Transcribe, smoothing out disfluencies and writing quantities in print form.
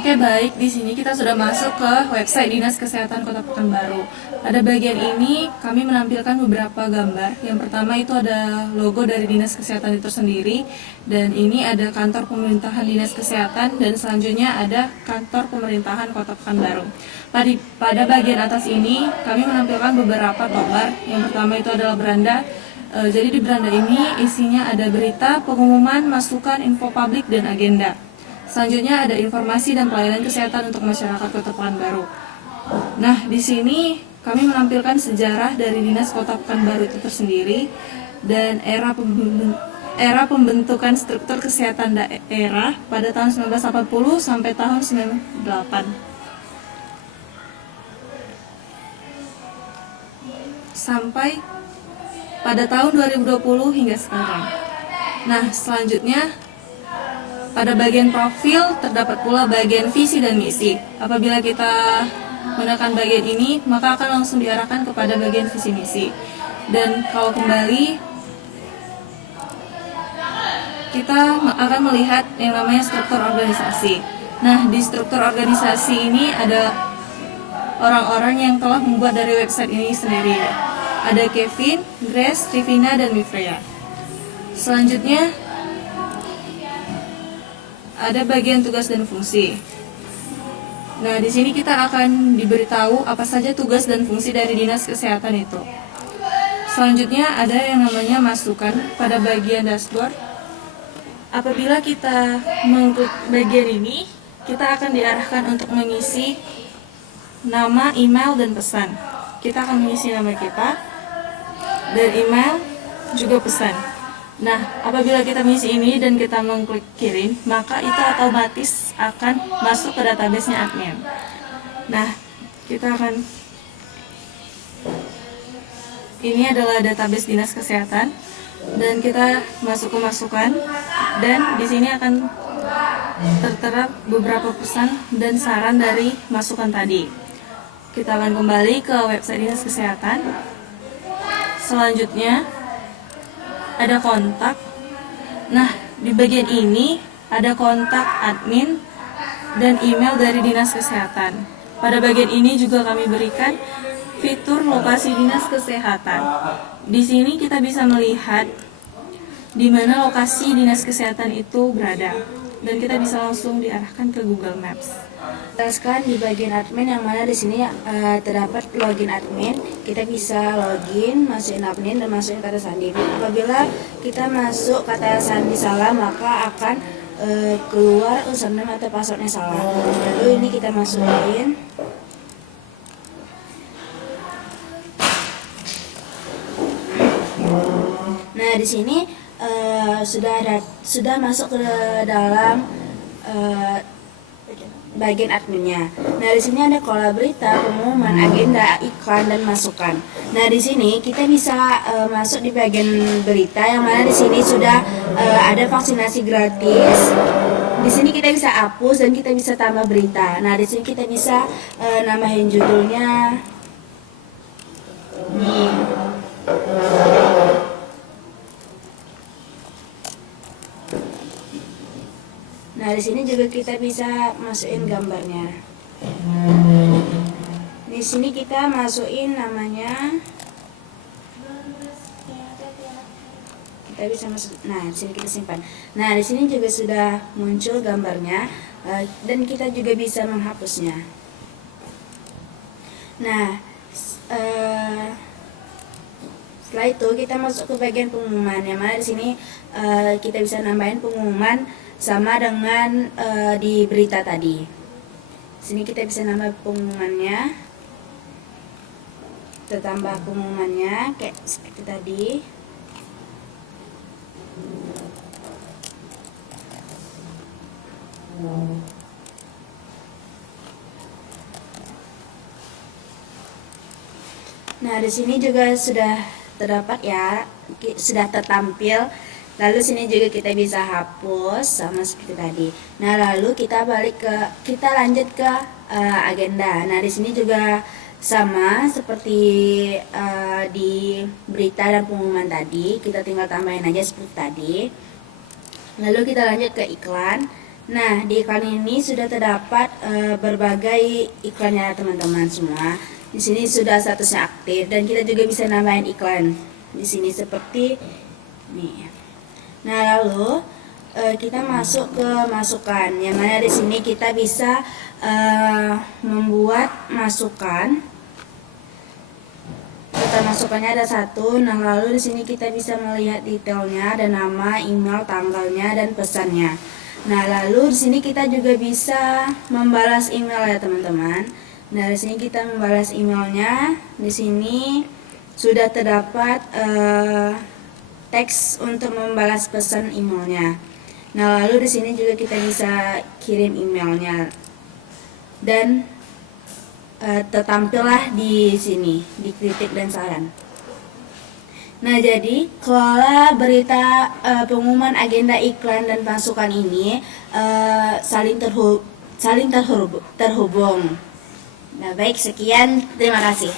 Oke, baik. Di sini kita sudah masuk ke website Dinas Kesehatan Kota Pekanbaru. Pada bagian ini kami menampilkan beberapa gambar. Yang pertama itu ada logo dari Dinas Kesehatan itu sendiri, dan ini ada kantor pemerintahan Dinas Kesehatan, dan selanjutnya ada kantor pemerintahan Kota Pekanbaru. Pada bagian atas ini kami menampilkan beberapa tombol. Yang pertama itu adalah beranda. Jadi di beranda ini isinya ada berita, pengumuman, masukan, info publik, dan agenda. Selanjutnya ada informasi dan pelayanan kesehatan untuk masyarakat Kota Pekanbaru. Nah, di sini kami menampilkan sejarah dari Dinas Kota Pekanbaru itu tersendiri dan era pembentukan struktur kesehatan daerah pada tahun 1980 sampai tahun 98. Sampai pada tahun 2020 hingga sekarang. Nah, selanjutnya pada bagian profil terdapat pula bagian visi dan misi. Apabila kita menekan bagian ini, maka akan langsung diarahkan kepada bagian visi misi. Dan kalau kembali, kita akan melihat yang namanya struktur organisasi. Nah, di struktur organisasi ini ada orang-orang yang telah membuat dari website ini sendiri. Ada Kevin, Grace, Trivina, dan Mifreya. Selanjutnya ada bagian tugas dan fungsi. Nah, di sini kita akan diberitahu apa saja tugas dan fungsi dari Dinas Kesehatan itu. Selanjutnya ada yang namanya masukan pada bagian dashboard. Apabila kita mengklik bagian ini, kita akan diarahkan untuk mengisi nama, email, dan pesan. Kita akan mengisi nama kita dan email juga pesan. Nah, apabila kita mengisi ini dan kita mengklik kirim, maka itu otomatis akan masuk ke database-nya admin. Nah, ini adalah database Dinas Kesehatan, dan kita masuk ke masukan, dan di sini akan tertera beberapa pesan dan saran dari masukan tadi. Kita akan kembali ke website Dinas Kesehatan. Selanjutnya ada kontak. Nah, di bagian ini ada kontak admin dan email dari Dinas Kesehatan. Pada bagian ini juga kami berikan fitur lokasi Dinas Kesehatan. Di sini kita bisa melihat di mana lokasi Dinas Kesehatan itu berada, dan kita bisa langsung diarahkan ke Google Maps. Jelaskan di bagian admin, yang mana di sini terdapat login admin. Kita bisa login, masukin admin, dan masukin kata sandi. Apabila kita masuk kata sandi salah, maka akan keluar username atau passwordnya salah. Lalu ini kita masukin. Nah, di sini sudah masuk ke dalam bagian adminnya. Nah, di sini ada kolom berita, pengumuman, agenda, iklan, dan masukan. Nah, di sini kita bisa masuk di bagian berita, yang mana di sini sudah ada vaksinasi gratis. Di sini kita bisa hapus dan kita bisa tambah berita. Nah, di sini kita bisa nambahin judulnya. Nih. Nah, di sini juga kita bisa masukin gambarnya. Di sini kita masukin namanya. Kita bisa masuk. Nah, di sini kita simpan. Nah, di sini juga sudah muncul gambarnya, dan kita juga bisa menghapusnya. Nah, setelah itu kita masuk ke bagian pengumuman, yang mana di sini kita bisa nambahin pengumuman sama dengan di berita tadi. Sini kita bisa nambah pengumumannya, kita tambah pengumumannya kayak seperti tadi. Nah, di sini juga sudah terdapat ya, sudah tertampil. Lalu sini juga kita bisa hapus sama seperti tadi. Nah, lalu kita lanjut ke agenda. Nah, di sini juga sama seperti di berita dan pengumuman tadi, kita tinggal tambahin aja seperti tadi. Lalu kita lanjut ke iklan. Nah, di iklan ini sudah terdapat berbagai iklannya teman-teman semua. Di sini sudah statusnya aktif dan kita juga bisa nambahin iklan di sini seperti ini. Nah, lalu kita masuk ke masukan, yang mana di sini kita bisa membuat masukan. Data masukannya ada satu. Nah, lalu di sini kita bisa melihat detailnya, ada nama, email, tanggalnya, dan pesannya. Nah, lalu di sini kita juga bisa membalas email ya teman-teman. Nah, di sini kita membalas emailnya. Di sini sudah terdapat teks untuk membalas pesan emailnya. Nah, lalu di sini juga kita bisa kirim emailnya dan tertampillah di sini di kritik dan saran. Nah, jadi kelola berita pengumuman agenda iklan dan masukan ini saling terhubung. Nah, baik, sekian, terima kasih.